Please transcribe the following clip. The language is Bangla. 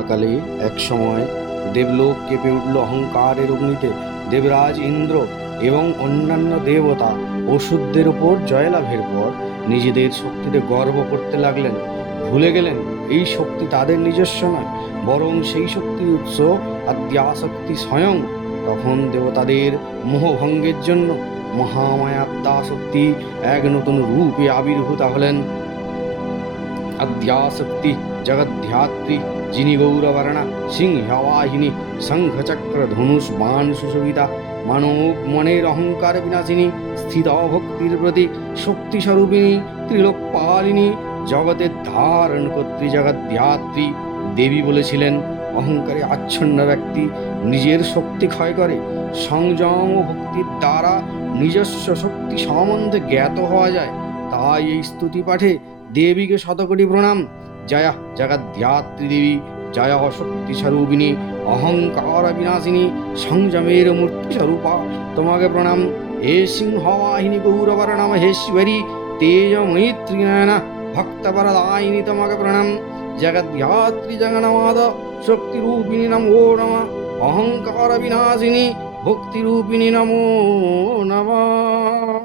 কালে এক সময় দেবলোক কেঁপে উঠল অহংকারের অগ্নিতে। দেবরাজ ইন্দ্র এবং অন্যান্য দেবতা অসুরদের উপর জয়লাভের পর নিজেদের শক্তিতে গর্ব করতে লাগলেন। ভুলে গেলেন এই শক্তি তাদের নিজস্ব নয়, বরং সেই শক্তির উৎস আদ্যাশক্তি স্বয়ং। তখন দেবতাদের মোহভঙ্গের জন্য মহামায়া আদ্যাশক্তি এক নতুন রূপে আবির্ভূতা হলেন। আদ্যাশক্তি জগদ্ধাত্রী, যিনি গৌরবর্ণা সিংহবাহিনী, শঙ্খচক্র ধনুষ বাণ সুশোভিতা, মানব মনের অহংকার বিনাশিনী, স্থিত ভক্তির প্রতীক, শক্তিস্বরূপিণী, ত্রিলোকপালিনী, জগতের ধারণ কর্ত্রী জগদ্ধাত্রী। দেবী বলেছিলেন, অহংকারে আচ্ছন্ন ব্যক্তি নিজের শক্তি ক্ষয় করে। সংযম ও ভক্তির দ্বারা নিজস্ব শক্তি সম্বন্ধে জ্ঞাত হওয়া যায়। তাই এই স্তুতি পাঠে দেবীকে শতকোটি প্রণাম। জয়া জগদ্ধাত্রী দেবী, জয়া শক্তি স্বরূপিণী, অহংকার বিনাশিনী, সংযমের মূর্তি স্বরূপা, তোমাকে প্রণাম। হে সিংহবাহিনী গৌরবর্ণা মহেশ্বরী, তেজময়ী ত্রিনয়না, ভক্তবরদায়িনী, তোমাকে প্রণাম। জগদ্ধাত্রী জগন্মাতা শক্তিরূপিণী, নমো নমঃ। অহংকার বিনাশিনী ভক্তিরূপিণী, নমো নমঃ।